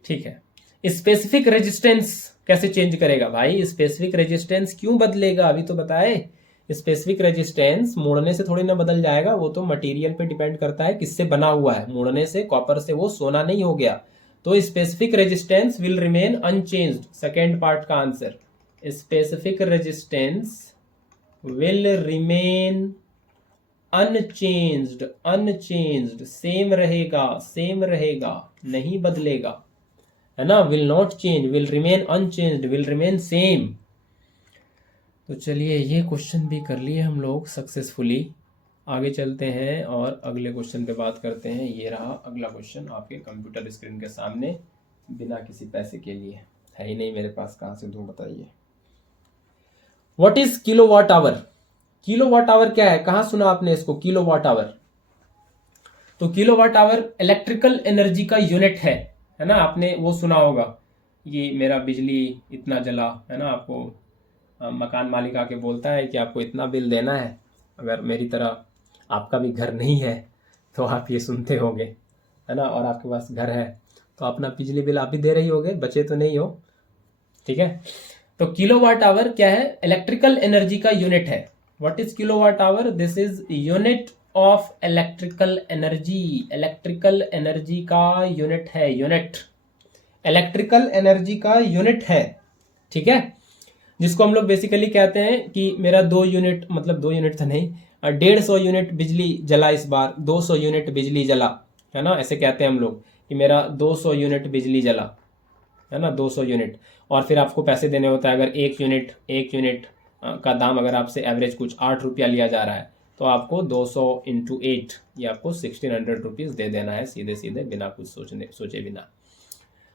ठीक है। स्पेसिफिक रेजिस्टेंस कैसे चेंज करेगा भाई, स्पेसिफिक रेजिस्टेंस क्यों बदलेगा, अभी तो बताए। स्पेसिफिक रेजिस्टेंस मोड़ने से थोड़ी ना बदल जाएगा, वो तो मटेरियल पे डिपेंड करता है किससे बना हुआ है। मोड़ने से, कॉपर से वो सोना नहीं हो गया। तो specific resistance will remain unchanged, second part का answer, specific resistance will remain unchanged, unchanged, same रहेगा, सेम रहेगा, नहीं बदलेगा, है ना, will not change, will remain unchanged, will remain same. तो चलिए ये क्वेश्चन भी कर लिए हम लोग सक्सेसफुली। आगे चलते हैं और अगले क्वेश्चन पे बात करते हैं। ये रहा अगला क्वेश्चन आपके कंप्यूटर स्क्रीन के सामने, बिना किसी पैसे के लिए, है ही नहीं मेरे पास, कहाँ से दूं बताइए। What is kilowatt hour. Kilowatt hour क्या है, कहाँ सुना आपने इसको, किलोवाट आवर। तो किलोवाट आवर इलेक्ट्रिकल एनर्जी का यूनिट है ना। आपने वो सुना होगा, ये मेरा बिजली इतना जला, है ना, आपको मकान मालिक आके बोलता है कि आपको इतना बिल देना है। अगर मेरी तरह आपका भी घर नहीं है तो आप ये सुनते होंगे, है ना, और आपके पास घर है तो अपना बिजली बिल आप भी दे रही होगे, बचे तो नहीं हो, ठीक है। तो किलोवाट आवर क्या है, इलेक्ट्रिकल एनर्जी का यूनिट है। What is kilowatt hour, this is unit of electrical energy. Electrical energy का यूनिट है, यूनिट, इलेक्ट्रिकल एनर्जी का यूनिट है, ठीक है। जिसको हम लोग बेसिकली कहते हैं कि मेरा 2 यूनिट, मतलब 2 यूनिट तो नहीं, 150 यूनिट बिजली जला इस बार, 200 यूनिट बिजली जला, है ना, ऐसे कहते हैं हम लोग कि मेरा 200 यूनिट बिजली जला। है ना, 200 यूनिट, और फिर आपको पैसे देने होता है। अगर एक यूनिट का दाम अगर आपसे एवरेज कुछ 8 रुपया लिया जा रहा है, तो आपको 200 इंटू 8, ये आपको 1600 रुपीज़ दे देना है सीधे सीधे, बिना कुछ सोचे बिना।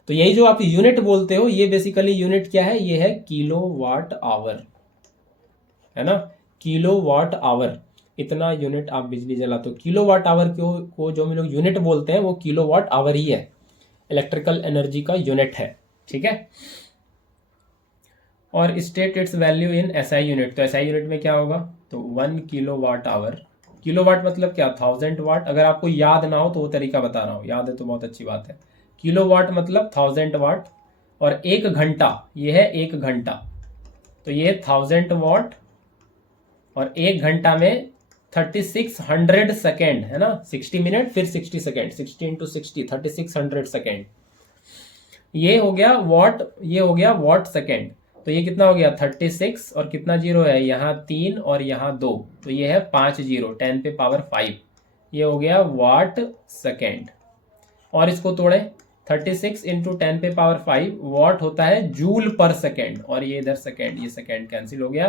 तो यही जो आप यूनिट बोलते हो, ये बेसिकली यूनिट क्या है, ये है किलो वाट आवर, है ना, किलो वाट आवर। इतना यूनिट आप बिजली जलाते हो। किलो वाट आवर को जो हम लोग यूनिट बोलते हैं, वो किलो वाट आवर ही है, इलेक्ट्रिकल एनर्जी का यूनिट है। ठीक है, और state its value in SI unit. तो एसआई यूनिट में क्या होगा, तो 1 kilowatt hour. Kilowatt मतलब क्या, 1000 वाट। अगर आपको याद ना हो तो वो तरीका बता रहा हूँ, याद है तो बहुत अच्छी बात है। किलो वाट मतलब 1000 वाट, और 1 घंटा, ये है 1 घंटा, तो ये 1000 वाट, और 1 घंटा में 3600 सेकेंड, है ना, 60 मिनट फिर 60 सेकेंड, 60 इंटू 60, 3600 सेकेंड। ये हो गया वॉट, ये हो गया वॉट सेकेंड। तो ये कितना हो गया, 36, और कितना जीरो है यहाँ 3 और यहाँ 2, तो ये है 5 जीरो, 10 पे पावर 5, ये हो गया वाट सेकेंड। और इसको तोड़े, 36 इंटू 10 पे पावर 5 वॉट होता है जूल पर सेकेंड, और ये इधर सेकेंड, ये सेकेंड कैंसिल हो गया,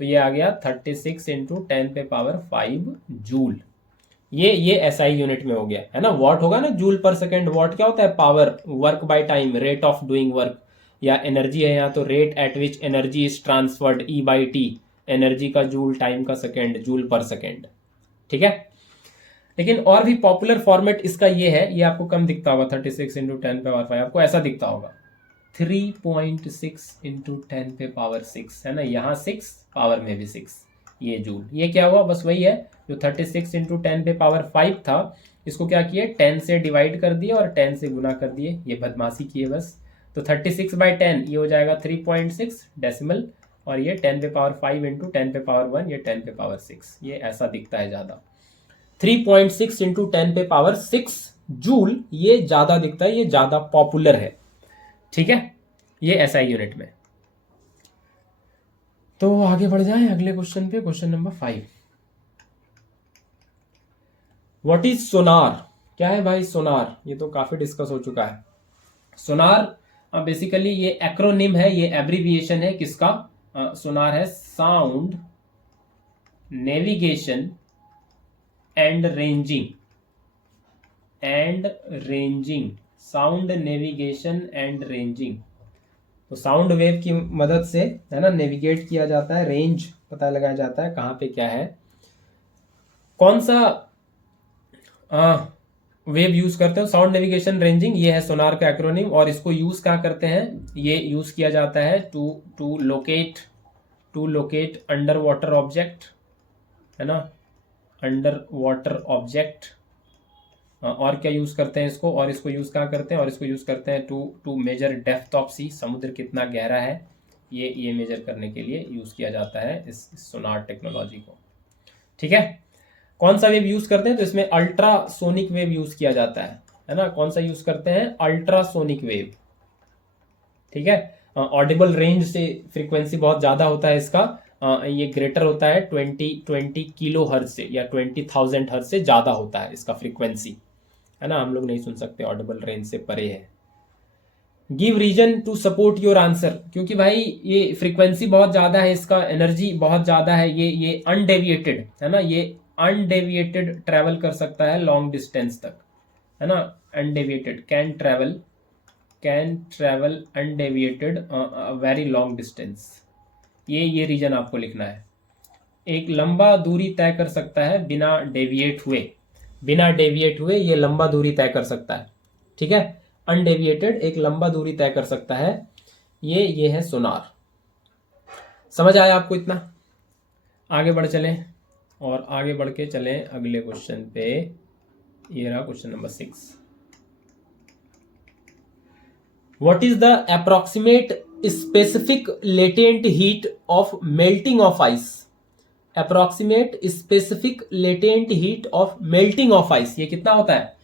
तो ये आ गया 36 इंटू 10 पे पावर 5 जूल। ये एसआई यूनिट में हो गया, है ना। वॉट होगा ना जूल पर सेकेंड, वॉट क्या होता है, power, work by time, rate of doing work, या एनर्जी है यहाँ, तो rate at which energy is transferred, E by T, energy का जूल, टाइम का सेकेंड, जूल पर सेकेंड। ठीक है, लेकिन और भी पॉपुलर फॉर्मेट इसका ये है, ये आपको कम दिखता होगा, 36 इंटू 10 पे पावर 5, आपको ऐसा दिखता होगा 3.6 इंटू 10 पे पावर 6, है ना, यहाँ 6 पावर में भी 6, ये जूल। ये क्या हुआ, बस वही है जो 36 इंटू 10 पे पावर 5 था, इसको क्या किए, 10 से डिवाइड कर दिए और 10 से गुना कर दिए, ये बदमाशी किए बस। तो 36/10 ये हो जाएगा 3.6 डेसिमल, और ये 10 पे पावर 5 इंटू 10 पे पावर 1, ये 10 पे पावर 6, ये ऐसा दिखता है ज़्यादा। 3.6 इंटू 10 पे पावर 6 जूल, ये ज़्यादा दिखता है, ये ज़्यादा पॉपुलर है। ठीक है, ये एसआई यूनिट में। तो आगे बढ़ जाएं अगले क्वेश्चन पे, क्वेश्चन नंबर 5। व्हाट इज सोनार, क्या है भाई सोनार, ये तो काफी डिस्कस हो चुका है। सोनार बेसिकली ये एक्रोनिम है, ये एब्रीविएशन है किसका, सोनार है sound navigation and ranging, sound navigation and ranging. तो साउंड वेव की मदद से, है ना, नेविगेट किया जाता है, रेंज पता लगाया जाता है कहाँ पे क्या है। कौन सा वेव यूज करते हो, साउंड नेविगेशन रेंजिंग, ये है सोनार का एक्रोनिम। और इसको यूज क्या करते हैं, ये यूज किया जाता है to locate under water object, है ना, अंडर वाटर ऑब्जेक्ट। और क्या यूज करते हैं इसको, और इसको यूज क्या करते हैं, और इसको यूज करते हैं टू मेजर डेप्थ ऑफ सी, समुद्र कितना गहरा है, ये मेजर करने के लिए यूज किया जाता है इस सोनार टेक्नोलॉजी को। ठीक है, कौन सा वेव यूज करते हैं, तो इसमें अल्ट्रासोनिक वेव यूज किया जाता है ना। कौन सा यूज करते हैं, अल्ट्रासोनिक वेव। ठीक है, ऑडिबल रेंज से फ्रीक्वेंसी बहुत ज्यादा होता है इसका, ये ग्रेटर होता है 20 किलो हर्ट्ज से, या 20,000 हर्ट्ज से ज्यादा होता है इसका फ्रीक्वेंसी, है ना, हम लोग नहीं सुन सकते, ऑडिबल रेंज से परे है। Give reason to support your answer, क्योंकि भाई ये फ्रीक्वेंसी बहुत ज्यादा है, इसका एनर्जी बहुत ज्यादा है, ये अनडेविएटेड है ना, ये अनडेविएटेड ट्रेवल कर सकता है लॉन्ग डिस्टेंस तक, है ना, undeviated can travel undeviated very long distance, ये रीजन आपको लिखना है। एक लंबा दूरी तय कर सकता है बिना डेविएट हुए ये लंबा दूरी तय कर सकता है। ठीक है, अनडेविएटेड एक लंबा दूरी तय कर सकता है, ये है सोनार। समझ आया आपको इतना, आगे बढ़ चलें, और आगे बढ़ के चलें अगले क्वेश्चन पे। ये रहा question number 6। What is the approximate specific latent heat of melting of ice, approximate specific latent heat of melting of ice, ये कितना होता है,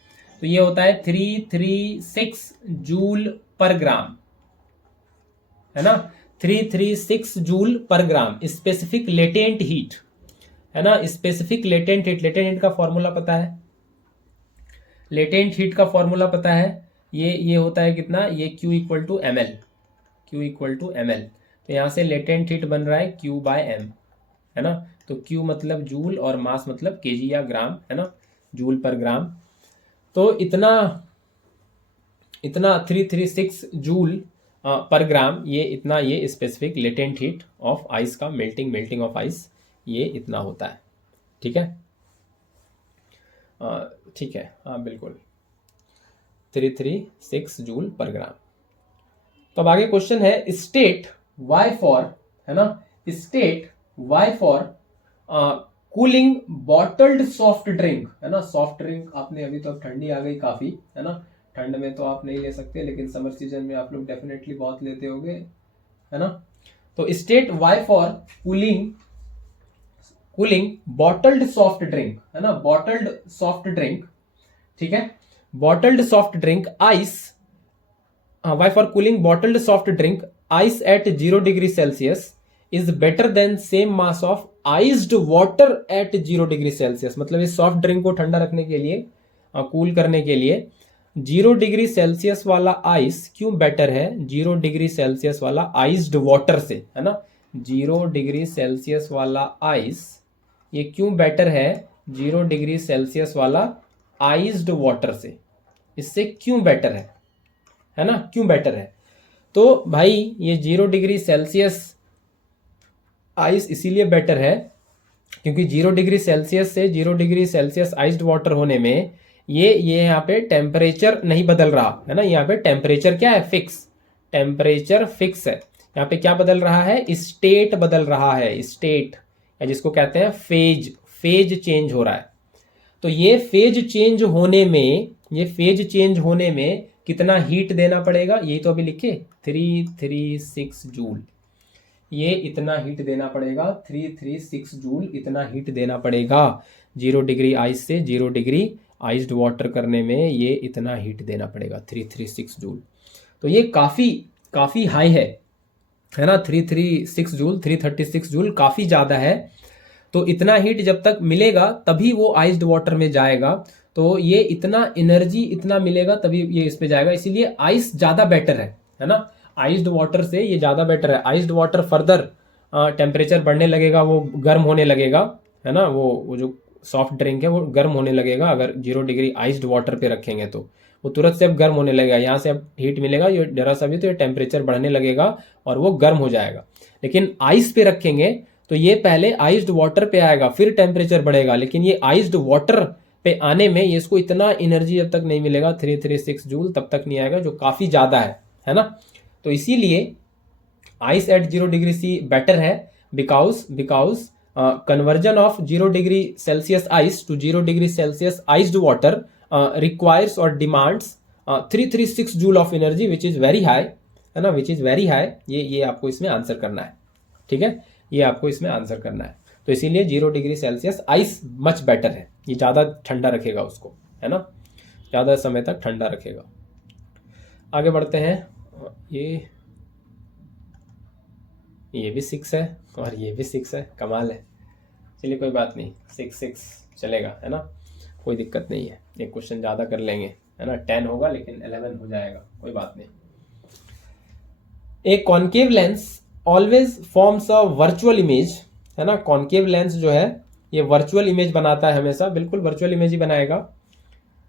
तो ये होता है 336 जूल पर ग्राम, है ना, 336 जूल पर ग्राम स्पेसिफिक लेटेंट हीट, है ना, स्पेसिफिक लेटेंट हीट का फॉर्मूला पता है, लेटेंट हीट का फॉर्मूला पता है, ये होता है कितना, ये Q equal to M L, Q equal to M L. तो यहाँ से लेटेंट हीट बन रहा है Q बाय एम, है ना। तो Q मतलब जूल और मास मतलब केजी या ग्राम, है ना, जूल पर ग्राम। तो इतना 336 जूल पर ग्राम, ये इतना, ये specific latent heat of ice का, मेल्टिंग ऑफ आइस, ये इतना होता है। ठीक है, ठीक है, हाँ बिल्कुल 336 जूल पर ग्राम। तो अब आगे क्वेश्चन है, स्टेट वाई फॉर, है ना, state why for cooling bottled soft drink, है ना। सॉफ्ट ड्रिंक आपने, अभी तो अब ठंडी आ गई काफी, है ना, ठंड में तो आप नहीं ले सकते, लेकिन समर सीजन में आप लोग डेफिनेटली बहुत लेते होंगे, है ना। तो state why for cooling bottled soft drink, है ना, बॉटल्ड सॉफ्ट ड्रिंक, ठीक है, bottled soft drink ice, why for cooling bottled soft drink ice at 0 degree Celsius is better than same mass of iced water at 0 degree Celsius. मतलब इस soft drink को ठंडा रखने के लिए, कूल करने के लिए 0 डिग्री सेल्सियस वाला आइस क्यों बेटर है 0 डिग्री सेल्सियस वाला आइस्ड वाटर से, है ना। 0 डिग्री सेल्सियस वाला आइस ये क्यों बेटर है 0 डिग्री सेल्सियस वाला आइस्ड वाटर से, इससे क्यों बेटर है ना, क्यों बेटर है। तो भाई ये 0 डिग्री सेल्सियस आइस इसीलिए बेटर है क्योंकि 0 डिग्री सेल्सियस से 0 डिग्री सेल्सियस आइस्ड वाटर होने में ये यहाँ पे टेम्परेचर नहीं बदल रहा, है ना। यहाँ पे टेम्परेचर क्या है, फिक्स, टेम्परेचर फिक्स है। यहाँ पे क्या बदल रहा है, स्टेट बदल रहा है, स्टेट, या जिसको कहते हैं फेज, फेज चेंज हो रहा है। तो ये फेज चेंज होने में, ये फेज चेंज होने में कितना हीट देना पड़ेगा, यही तो अभी लिखे 336 जूल, ये इतना हीट देना पड़ेगा, 336 जूल इतना हीट देना पड़ेगा। 0 डिग्री आइस से 0 डिग्री आइस्ड वाटर करने में ये इतना हीट देना पड़ेगा, 336 जूल। तो ये काफ़ी हाई है ना, 336 जूल, 336 जूल काफ़ी ज़्यादा है। तो इतना हीट जब तक मिलेगा तभी वो आइस्ड वाटर में जाएगा, तो ये इतना एनर्जी इतना मिलेगा तभी ये इस पे जाएगा, इसीलिए आइस ज़्यादा बेटर है ना। आइस्ड वाटर से ये ज़्यादा बेटर है। आइस्ड वाटर फर्दर टेम्परेचर बढ़ने लगेगा, वो गर्म होने लगेगा, है ना, वो जो सॉफ्ट ड्रिंक है वो गर्म होने लगेगा। अगर 0 डिग्री आइस्ड वाटर पे रखेंगे तो वो तुरंत से अब गर्म होने लगेगा, यहाँ से अब हीट मिलेगा, ये जरा सा भी तो ये टेम्परेचर बढ़ने लगेगा और वो गर्म हो जाएगा। लेकिन आइस पे रखेंगे तो ये पहले आइस्ड वाटर पे आएगा, फिर टेम्परेचर बढ़ेगा, लेकिन ये आइस्ड वाटर पे आने में ये इसको इतना एनर्जी जब तक नहीं मिलेगा 336 जूल तब तक नहीं आएगा, जो काफ़ी ज़्यादा है ना। तो इसीलिए ice at 0 degree C better है, because conversion of 0 degree celsius ice to 0 degree celsius iced water requires और demands 336 joule of energy which is very high, है ना, विच इज़ वेरी हाई। ये आपको इसमें आंसर करना है, ठीक है, ये आपको इसमें आंसर करना है। तो इसीलिए 0 degree celsius ice much better है, ये ज़्यादा ठंडा रखेगा उसको, है ना, ज़्यादा समय तक ठंडा रखेगा। आगे बढ़ते हैं, ये भी 6 है और ये भी 6 है, कमाल है। चलिए कोई बात नहीं, 6 चलेगा, है ना, कोई दिक्कत नहीं है। एक क्वेश्चन ज़्यादा कर लेंगे, है ना, 10 होगा लेकिन 11 हो जाएगा, कोई बात नहीं। एक concave lens always forms a virtual image, है ना, कॉन्केव लेंस जो है ये वर्चुअल इमेज बनाता है हमेशा, बिल्कुल वर्चुअल इमेज ही बनाएगा।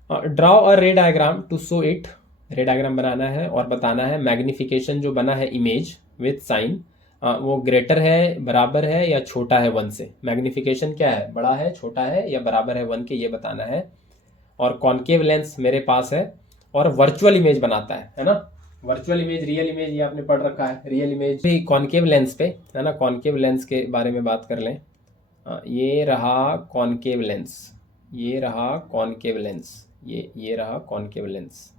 Draw a ray diagram to show it, ray diagram बनाना है और बताना है मैग्निफिकेशन जो बना है इमेज विथ साइन, वो ग्रेटर है, बराबर है या छोटा है 1 से। मैग्निफिकेशन क्या है, बड़ा है, छोटा है या बराबर है 1 के, ये बताना है। और कॉन्केव लेंस मेरे पास है और वर्चुअल इमेज बनाता है ना। वर्चुअल इमेज, रियल इमेज ये आपने पढ़ रखा है, रियल इमेज भी कॉन्केव लेंस पे, है ना। कॉन्केव लेंस के बारे में बात कर लें, ये रहा कॉन्केव लेंस, ये रहा कॉन्केव लेंस, ये रहा कॉन्केव लेंस,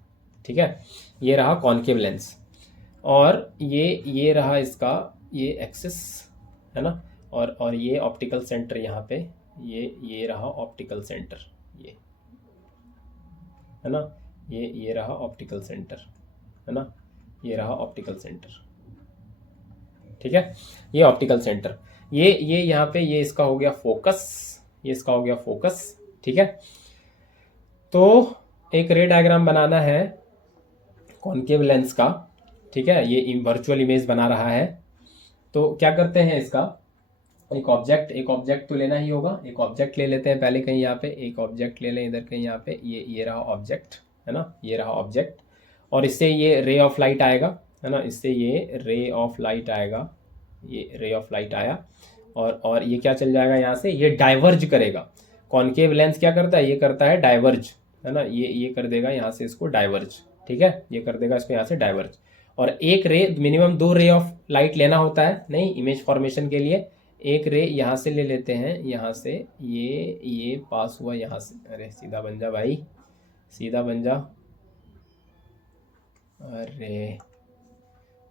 ठीक है, ये रहा कॉन्केव लेंस। और ये रहा इसका ये एक्सिस, है ना, और ये ऑप्टिकल सेंटर यहाँ पे, ये रहा ऑप्टिकल सेंटर, ये है ना, ये रहा ऑप्टिकल सेंटर, है ना, ये रहा ऑप्टिकल सेंटर, ठीक है, ये ऑप्टिकल सेंटर, ये यहाँ पे ये इसका हो गया फोकस, ये इसका हो गया फोकस, ठीक है। तो एक रे डायग्राम बनाना है कॉनकेव लेंस का, ठीक है, ये वर्चुअल इमेज बना रहा है। तो क्या करते हैं, इसका एक ऑब्जेक्ट तो लेना ही होगा। एक ऑब्जेक्ट ले लेते हैं पहले, कहीं यहाँ पे एक ऑब्जेक्ट ले लें, इधर कहीं यहाँ पे, ये रहा ऑब्जेक्ट, है ना, ये रहा ऑब्जेक्ट। और इससे ये रे ऑफ लाइट आएगा, है ना, इससे ये रे ऑफ लाइट आएगा, ये रे ऑफ लाइट आया, और ये क्या चल जाएगा यहाँ से, ये डाइवर्ज करेगा। कॉनकेव लेंस क्या करता है, ये करता है डाइवर्ज, है ना, ये कर देगा यहाँ से इसको डाइवर्ज, ठीक है, ये कर देगा इसको यहाँ से डाइवर्ज। और एक रे, मिनिमम 2 रे ऑफ लाइट लेना होता है, नहीं, इमेज फॉर्मेशन के लिए। एक रे यहाँ से ले लेते हैं, यहाँ से ये पास हुआ यहाँ से, अरे सीधा बन जा भाई, सीधा बन जा, अरे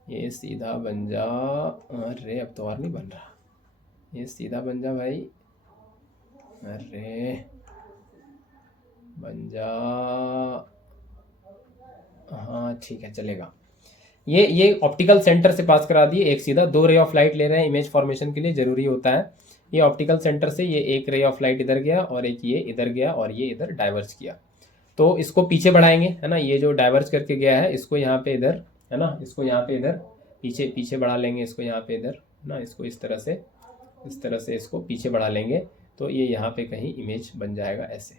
ये सीधा बन जा, अरे अब तो और नहीं बन रहा, ये सीधा बन जा भाई, अरे बन जा, हाँ ठीक है चलेगा। ये ऑप्टिकल सेंटर से पास करा दिए, एक सीधा 2 रे ऑफ लाइट ले रहे हैं, इमेज फॉर्मेशन के लिए ज़रूरी होता है। ये ऑप्टिकल सेंटर से ये एक रे ऑफ लाइट इधर गया, और एक ये इधर गया, और ये इधर डाइवर्ज किया। तो इसको पीछे बढ़ाएंगे, है ना, ये जो डाइवर्ज करके गया है इसको यहाँ पे इधर, है ना, इसको यहाँ पे इधर पीछे बढ़ा लेंगे, इसको यहाँ पे इधर, है ना, इसको इस तरह से इसको पीछे बढ़ा लेंगे। तो ये यहाँ पे कहीं इमेज बन जाएगा ऐसे,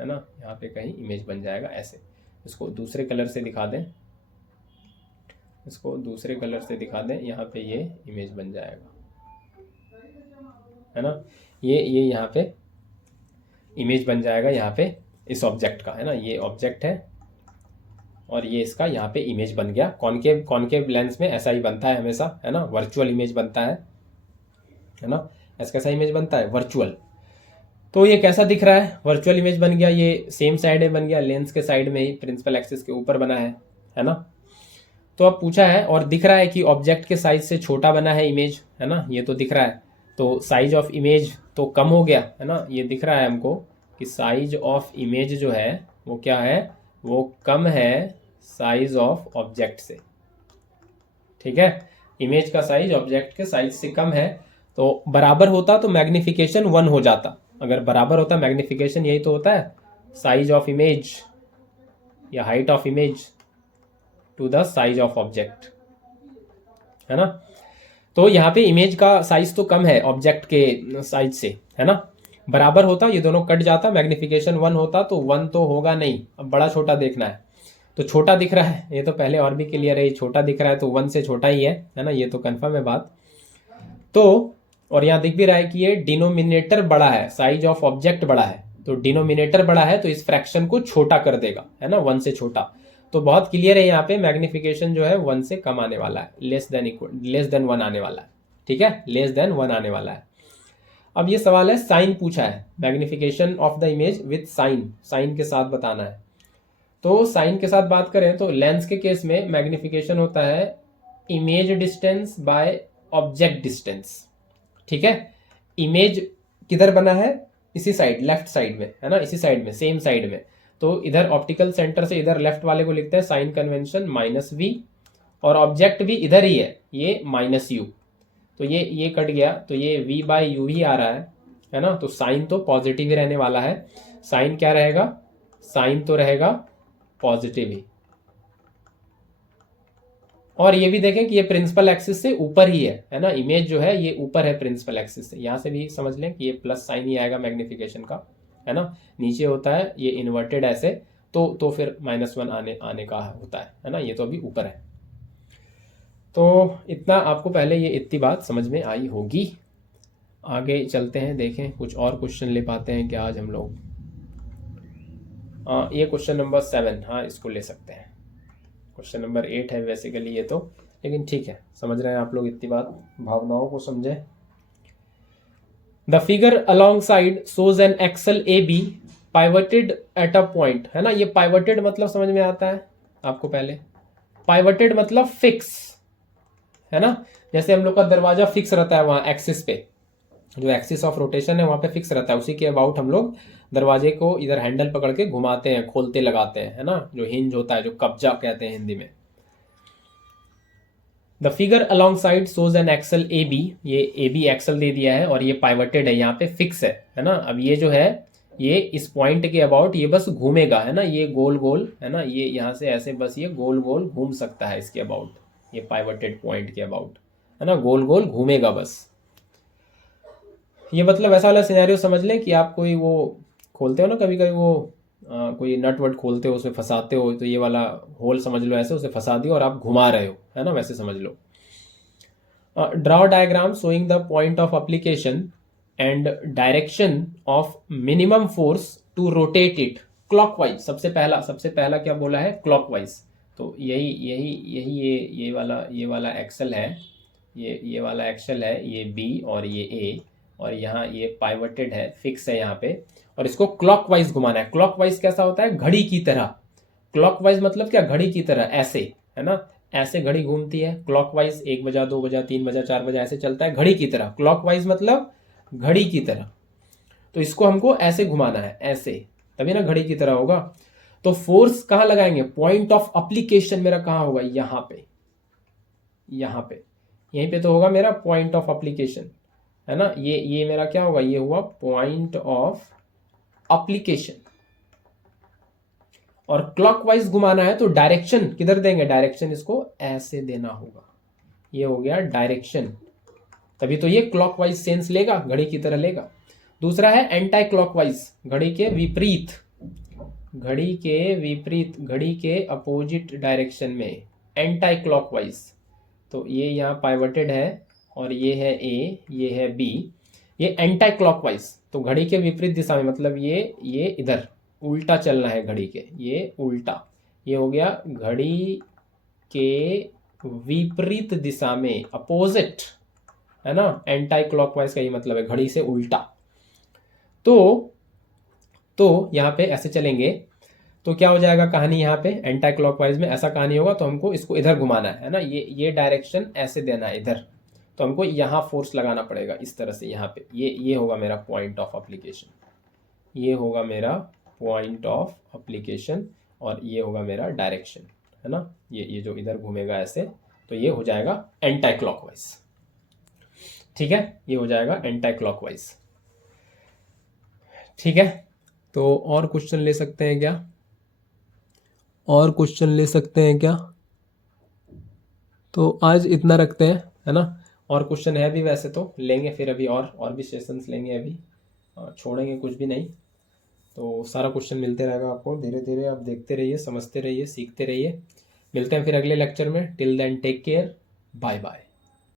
है ना, यहाँ पे कहीं इमेज बन जाएगा ऐसे। इसको दूसरे कलर से दिखा दें, इसको दूसरे कलर से दिखा दें, यहाँ पे ये इमेज बन जाएगा, है ना, ये यहाँ पे इमेज बन जाएगा, यहाँ पे इस ऑब्जेक्ट का, है ना, ये ऑब्जेक्ट है और ये इसका यहाँ पे इमेज बन गया। कॉनकेव लेंस में ऐसा ही बनता है हमेशा, है ना, वर्चुअल इमेज बनता है ना, ऐसा कैसा इमेज बनता है, वर्चुअल। तो ये कैसा दिख रहा है, वर्चुअल इमेज बन गया, ये सेम साइड में बन गया, लेंस के साइड में ही, प्रिंसिपल एक्सिस के ऊपर बना है ना। तो अब पूछा है और दिख रहा है कि ऑब्जेक्ट के साइज से छोटा बना है इमेज, है ना, ये तो दिख रहा है। तो साइज ऑफ इमेज तो कम हो गया, है ना, ये दिख रहा है हमको कि साइज ऑफ इमेज जो है वो क्या है, वो कम है साइज ऑफ ऑब्जेक्ट से, ठीक है, इमेज का साइज ऑब्जेक्ट के साइज से कम है। तो बराबर होता तो मैग्निफिकेशन 1 हो जाता, अगर बराबर होता मैग्निफिकेशन यही तो होता है, साइज ऑफ इमेज या height of image to the size of object, है ना। तो यहाँ पे इमेज का साइज तो कम है ऑब्जेक्ट के साइज से, है ना, बराबर होता ये दोनों कट जाता, मैग्निफिकेशन 1 होता, तो 1 तो होगा नहीं, अब बड़ा छोटा देखना है। तो छोटा दिख रहा है, ये तो पहले और भी क्लियर है, ये छोटा दिख रहा है तो 1 से छोटा ही है ना, ये तो कंफर्म है बात। तो और यहाँ दिख भी रहा है कि ये डिनोमिनेटर बड़ा है, साइज ऑफ ऑब्जेक्ट बड़ा है, तो डिनोमिनेटर बड़ा है तो इस फ्रैक्शन को छोटा कर देगा, है ना, 1 से छोटा। तो बहुत क्लियर है यहाँ पे मैग्निफिकेशन जो है 1 से कम आने वाला है, लेस देन 1 आने वाला है, ठीक है, लेस देन 1 आने वाला है। अब ये सवाल है, साइन पूछा है, magnification of the image with sign के साथ बताना है। तो साइन के साथ बात करें तो लेंस के केस में मैग्निफिकेशन होता है image distance by object distance, ठीक है। इमेज किधर बना है, इसी साइड, लेफ्ट साइड में, है ना, इसी साइड में, सेम साइड में। तो इधर ऑप्टिकल सेंटर से इधर लेफ्ट वाले को लिखते हैं साइन कन्वेंशन -v, और ऑब्जेक्ट भी इधर ही है, ये -u। तो ये कट गया, तो ये v/u ही आ रहा है ना। तो साइन तो पॉजिटिव ही रहने वाला है, साइन क्या रहेगा, साइन तो रहेगा पॉजिटिव ही। और ये भी देखें कि ये प्रिंसिपल एक्सिस से ऊपर ही है ना, इमेज जो है ये ऊपर है प्रिंसिपल एक्सिस से, यहाँ से भी समझ लें कि ये प्लस साइन ही आएगा मैग्निफिकेशन का, है ना। नीचे होता है ये इन्वर्टेड ऐसे, तो फिर -1 आने का होता है ना, ये तो अभी ऊपर है। तो इतना आपको पहले ये इतनी बात समझ में आई होगी। आगे चलते हैं, देखें कुछ और क्वेश्चन ले पाते हैं क्या आज हम लोग। ये क्वेश्चन नंबर 7, हाँ इसको ले सकते हैं। क्वेश्चन नंबर 8 है बेसिकली ये तो, लेकिन ठीक है, समझ रहे हैं आप लोग, इतनी बात भावनाओं को समझे। The figure alongside shows an axle AB pivoted at a point, है ना। ये पाइवटेड मतलब समझ में आता है आपको पहले, पाइवटेड मतलब फिक्स, है ना। जैसे हम लोग का दरवाजा फिक्स रहता है वहां एक्सिस पे, जो एक्सिस ऑफ रोटेशन है वहां पे फिक्स रहता है, उसी के अबाउट हम लोग दरवाजे को इधर हैंडल पकड़ के घुमाते हैं, खोलते लगाते हैं, है ना, जो हिंज होता है, जो कब्जा कहते हैं हिंदी में। The figure alongside shows an axle AB, ये AB एक्सल दे दिया है और ये पाइवटेड है, यहाँ पे फिक्स है ना। अब ये जो है ये इस पॉइंट के अबाउट ये बस घूमेगा, है ना, ये गोल गोल, है ना, ये यहाँ से ऐसे बस ये गोल गोल घूम सकता है इसके अबाउट, ये पाइवटेड पॉइंट के अबाउट, है ना, गोल गोल घूमेगा बस। ये मतलब ऐसा वाला सिनेरियो समझ लें कि आप कोई वो खोलते हो ना कभी कभी, वो कोई नट वट खोलते हो, उसे फंसाते हो, तो ये वाला होल समझ लो, ऐसे उसे फंसा दिया और आप घुमा रहे हो, है ना, वैसे समझ लो। Draw diagram showing the point of application and direction of minimum force to rotate it clockwise. सबसे पहला क्या बोला है, क्लॉकवाइज। तो यही यही यही ये वाला एक्सल है, ये वाला एक्सल है, ये बी और ये ए, और यहाँ ये पाइवटेड है, फिक्स है यहाँ पे, और इसको क्लॉकवाइज घुमाना है। क्लॉकवाइज कैसा होता है, घड़ी की तरह। क्लॉकवाइज मतलब क्या, घड़ी की तरह, ऐसे, है ना, ऐसे घड़ी घूमती है क्लॉकवाइज, 1 बजा 2 बजा 3 बजा 4 बजा ऐसे चलता है घड़ी की तरह। क्लॉकवाइज मतलब घड़ी की तरह। तो इसको हमको ऐसे घुमाना है, ऐसे, तभी ना घड़ी की तरह होगा। तो फोर्स कहां लगाएंगे, पॉइंट ऑफ एप्लीकेशन मेरा कहां होगा, यहां पे, यहां पे, यहीं पे तो होगा मेरा पॉइंट ऑफ एप्लीकेशन, है ना। ये मेरा क्या होगा, ये हुआ पॉइंट ऑफ एप्लीकेशन। और क्लॉकवाइज घुमाना है तो डायरेक्शन किधर देंगे, डायरेक्शन इसको ऐसे देना होगा, ये हो गया डायरेक्शन, तभी तो ये क्लॉकवाइज सेंस लेगा, घड़ी की तरह लेगा। दूसरा है एंटी क्लॉकवाइज, घड़ी के विपरीत, घड़ी के विपरीत, घड़ी के अपोजिट डायरेक्शन में, एंटी क्लॉकवाइज। तो ये यहाँ पाइवटेड है और ये है ए, ये है बी, ये एंटी क्लॉकवाइज, तो घड़ी के विपरीत दिशा में, मतलब ये इधर उल्टा चलना है घड़ी के, ये उल्टा, ये हो गया घड़ी के विपरीत दिशा में, अपोजिट, है ना, एंटी क्लॉकवाइज का ये मतलब है घड़ी से उल्टा। तो यहाँ पे ऐसे चलेंगे तो क्या हो जाएगा कहानी, यहाँ पे एंटी क्लॉकवाइज में ऐसा कहानी होगा, तो हमको इसको इधर घुमाना है ना, ये डायरेक्शन ऐसे देना है इधर, तो हमको यहाँ फोर्स लगाना पड़ेगा इस तरह से, यहाँ पे ये होगा मेरा पॉइंट ऑफ एप्लीकेशन, ये होगा मेरा पॉइंट ऑफ एप्लीकेशन, और ये होगा मेरा डायरेक्शन, है ना, ये जो इधर घूमेगा ऐसे, तो ये हो जाएगा एंटी क्लॉकवाइज। ठीक है, ये हो जाएगा एंटी क्लॉकवाइज। ठीक है, तो और क्वेश्चन ले सकते हैं क्या, और क्वेश्चन ले सकते हैं क्या, तो आज इतना रखते हैं, है ना। और क्वेश्चन है भी वैसे तो लेंगे फिर अभी, और भी सेशंस लेंगे अभी, छोड़ेंगे कुछ भी नहीं। तो सारा क्वेश्चन मिलते रहेगा आपको, धीरे धीरे आप देखते रहिए, समझते रहिए, सीखते रहिए। मिलते हैं फिर अगले लेक्चर में। Till then take care, bye bye.